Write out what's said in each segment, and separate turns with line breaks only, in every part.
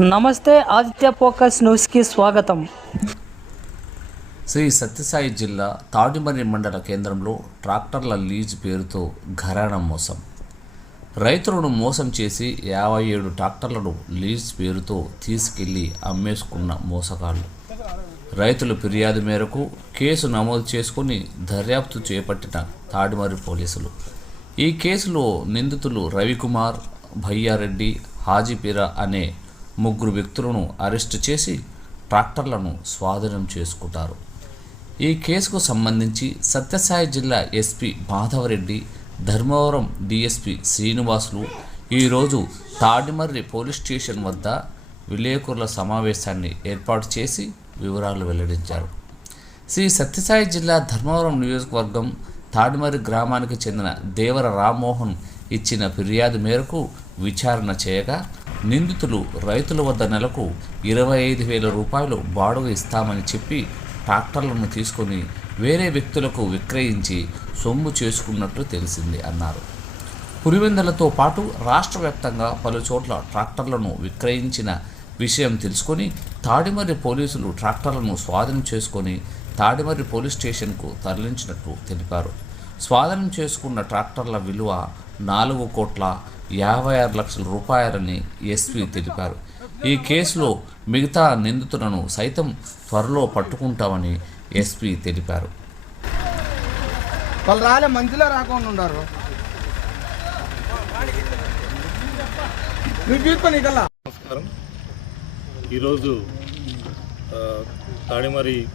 నమస్తే ఆదిత్య ఫోకస్ న్యూస్కి స్వాగతం.
శ్రీ సత్యసాయి జిల్లా తాడిమర్రి మండల కేంద్రంలో ట్రాక్టర్ల లీజ్ పేరుతో ఘరానా మోసం. రైతులను మోసం చేసి యాభై ఏడు ట్రాక్టర్లను లీజ్ పేరుతో తీసుకెళ్ళి అమ్మేసుకున్న మోసగాళ్ళు. రైతుల ఫిర్యాదు మేరకు కేసు నమోదు చేసుకుని దర్యాప్తు చేపట్టిన తాడిమర్రి పోలీసులు. ఈ కేసులో నిందితులు రవికుమార్ భయ్యారెడ్డి హాజీపీరా అనే ముగ్గురు వ్యక్తులను అరెస్టు చేసి ట్రాక్టర్లను స్వాధీనం చేసుకుంటారు. ఈ కేసుకు సంబంధించి సత్యసాయి జిల్లా ఎస్పీ మాధవరెడ్డి ధర్మవరం డిఎస్పి శ్రీనివాసులు ఈరోజు తాడిమర్రి పోలీస్ స్టేషన్ వద్ద విలేకరుల సమావేశాన్ని ఏర్పాటు చేసి వివరాలు వెల్లడించారు. శ్రీ సత్యసాయి జిల్లా ధర్మవరం నియోజకవర్గం తాడిమర్రి గ్రామానికి చెందిన దేవర రామ్మోహన్ ఇచ్చిన ఫిర్యాదు మేరకు విచారణ చేయగా నిందితులు రైతుల వద్ద నెలకు ఇరవై ఐదు వేల రూపాయలు బాడుగ ఇస్తామని చెప్పి ట్రాక్టర్లను తీసుకొని వేరే వ్యక్తులకు విక్రయించి సొమ్ము చేసుకున్నట్లు తెలిసింది అన్నారు. పులివెందులతో పాటు రాష్ట్ర వ్యాప్తంగా పలు చోట్ల ట్రాక్టర్లను విక్రయించిన విషయం తెలుసుకొని తాడిమర్రి పోలీసులు ట్రాక్టర్లను స్వాధీనం చేసుకొని తాడిమర్రి పోలీస్ స్టేషన్కు తరలించినట్లు తెలిపారు. స్వాధీనం చేసుకున్న ట్రాక్టర్ల విలువ నాలుగు కోట్ల యాభై ఆరు లక్షల రూపాయలని ఎస్పీ తెలిపారు. ఈ కేసులో మిగతా నిందితులను సైతం త్వరలో పట్టుకుంటామని ఎస్పీ తెలిపారు.
వాళ్ళు రాలే మంచిలో రాకుండా ఉన్నారు
నమస్కారం. ఈరోజు తాడిమరి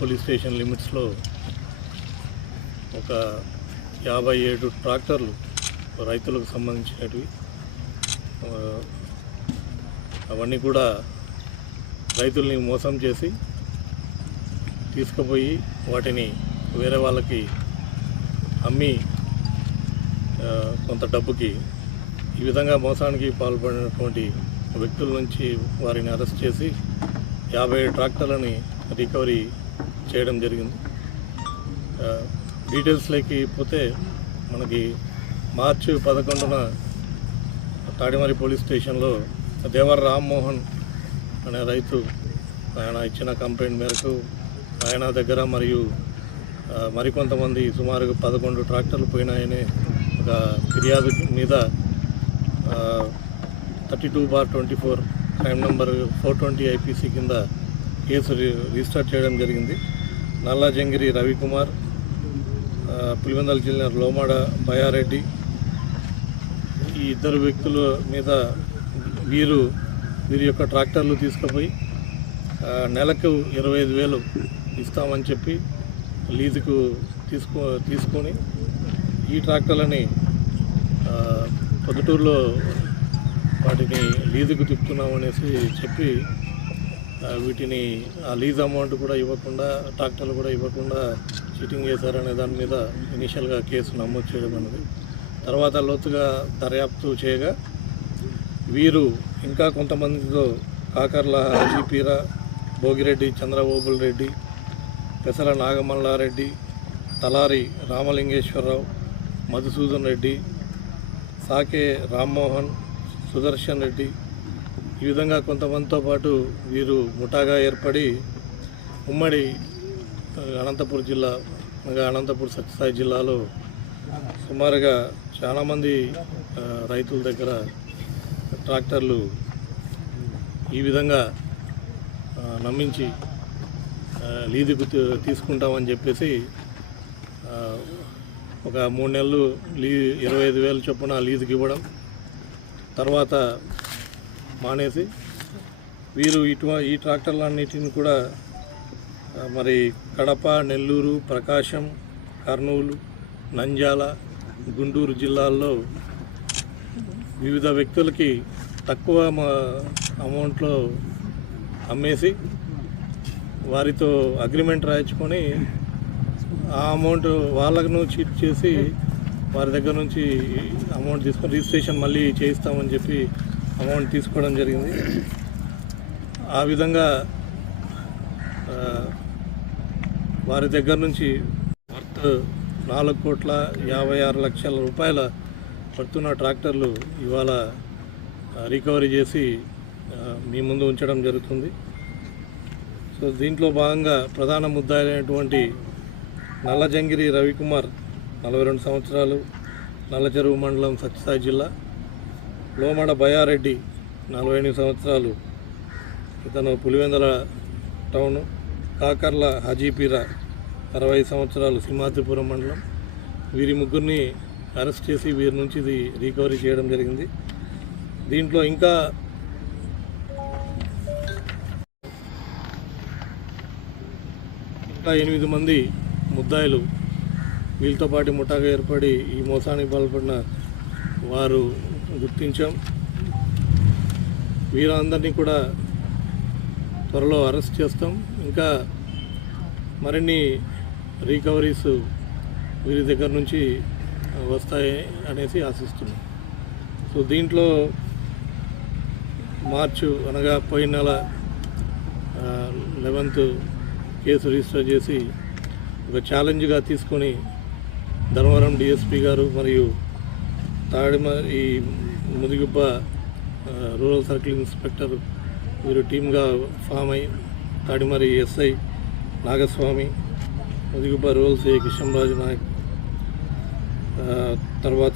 పోలీస్ స్టేషన్ లిమిట్స్లో ఒక యాభై ఏడు ట్రాక్టర్లు రైతులకు సంబంధించినవి అవన్నీ కూడా రైతుల్ని మోసం చేసి తీసుకుపోయి వాటిని వేరే వాళ్ళకి అమ్మి కొంత డబ్బుకి ఈ విధంగా మోసానికి పాల్పడినటువంటి వ్యక్తుల నుంచి వారిని అరెస్ట్ చేసి యాభై ట్రాక్టర్లని రికవరీ చేయడం జరిగింది. డీటెయిల్స్లోకి పోతే మనకి మార్చి పదకొండున తాడిమరి పోలీస్ స్టేషన్లో దేవర రామ్మోహన్ అనే రైతు ఆయన ఇచ్చిన కంప్లైంట్ మేరకు ఆయన దగ్గర మరియు మరికొంతమంది సుమారుగా పదకొండు ట్రాక్టర్లు పోయినాయని ఒక ఫిర్యాదు మీద thirty two bar twenty four crime number four twenty IPC కింద కేసు రి- రిజిస్టర్ చేయడం జరిగింది. నల్లాజంగిరి రవికుమార్ పులివెందల జిల్లా లోమాడ బయారెడ్డి ఈ ఇద్దరు వ్యక్తుల మీద వీరు వీరి యొక్క ట్రాక్టర్లు తీసుకుపోయి నెలకు ఇరవై ఐదు వేలు ఇస్తామని చెప్పి లీజుకు తీసుకో తీసుకొని ఈ ట్రాక్టర్లని పొద్దుటూరులో వాటిని లీజుకు తిప్పుతున్నాం అనేసి చెప్పి వీటిని ఆ లీజ్ అమౌంట్ కూడా ఇవ్వకుండా ట్రాక్టర్లు కూడా ఇవ్వకుండా చీటింగ్ చేశారనే దాని మీద ఇనిషియల్గా కేసు నమోదు చేయడం అనేది తర్వాత లోతుగా దర్యాప్తు చేయగా వీరు ఇంకా కొంతమందితో కాకర్ల హజీపీర భోగిరెడ్డి చంద్రబాబుల్ రెడ్డి పెసల నాగమల్లారెడ్డి తలారి రామలింగేశ్వరరావు మధుసూదన్ రెడ్డి సాకే రామ్మోహన్ సుదర్శన్ రెడ్డి ఈ విధంగా కొంతమందితో పాటు వీరు ముఠాగా ఏర్పడి ఉమ్మడి అనంతపూర్ అనంతపురం జిల్లా అనగా అనంతపురం సత్యసాయి జిల్లాలో సుమారుగా చాలామంది రైతుల దగ్గర ట్రాక్టర్లు ఈ విధంగా నమ్మించి లీజుకు తీసుకుంటామని చెప్పేసి ఒక మూడు నెలలు లీ ఇరవై ఐదు వేలు చొప్పున లీజుకి ఇవ్వడం తర్వాత మానేసి వీరు ఇటు ఈ ట్రాక్టర్లన్నిటిని కూడా మరి కడప నెల్లూరు ప్రకాశం కర్నూలు నంద్యాల గుంటూరు జిల్లాల్లో వివిధ వ్యక్తులకి తక్కువ అమౌంట్లో అమ్మేసి వారితో అగ్రిమెంట్ రాయించుకొని ఆ అమౌంట్ వాళ్ళను చీట్ చేసి వారి దగ్గర నుంచి అమౌంట్ తీసుకొని రిజిస్ట్రేషన్ మళ్ళీ చేయిస్తామని చెప్పి అమౌంట్ తీసుకోవడం జరిగింది. ఆ విధంగా వారి దగ్గర నుంచి వర్త్ నాలుగు కోట్ల యాభై ఆరు లక్షల రూపాయల పడుతున్న ట్రాక్టర్లు ఇవాళ రికవరీ చేసి మీ ముందు ఉంచడం జరుగుతుంది. సో దీంట్లో భాగంగా ప్రధాన ముద్దాయిలైనటువంటి నల్లజంగిరి రవికుమార్ నలభై రెండు సంవత్సరాలు నల్లచెరువు మండలం సత్యసాయి జిల్లా లోమడ బయారెడ్డి నలభై ఎనిమిది సంవత్సరాలు ఇతను పులివెందల టౌను కాకర్ల హజీపీరా అరవై సంవత్సరాలు సింహాద్రిపురం మండలం. వీరి ముగ్గురిని అరెస్ట్ చేసి వీరి నుంచి ఇది రికవరీ చేయడం జరిగింది. దీంట్లో ఇంకా ఇంకా ఎనిమిది మంది ముద్దాయిలు వీళ్ళతో పాటు ముఠాగా ఏర్పడి ఈ మోసానికి పాల్పడిన వారు గుర్తించాం. వీరందరినీ కూడా త్వరలో అరెస్ట్ చేస్తాం. ఇంకా మరిన్ని రికవరీస్ వీరి దగ్గర నుంచి వస్తాయి అనేసి ఆశిస్తున్నాం. సో దీంట్లో మార్చు అనగా పోయిన నెల లెవెన్త్ కేసు రిజిస్టర్ చేసి ఒక ఛాలెంజ్గా తీసుకొని ధర్మవరం డిఎస్పి గారు మరియు తాడిమ ఈ ముదిగుబ్బ రూరల్ సర్కిల్ ఇన్స్పెక్టర్ వీరు టీమ్గా ఫామ్ అయి తాడిమరి ఎస్ఐ నాగస్వామి ముదిగుబ్బ ఏ సిఐ కృష్ణరాజు నాయక్. ఆ, తర్వాత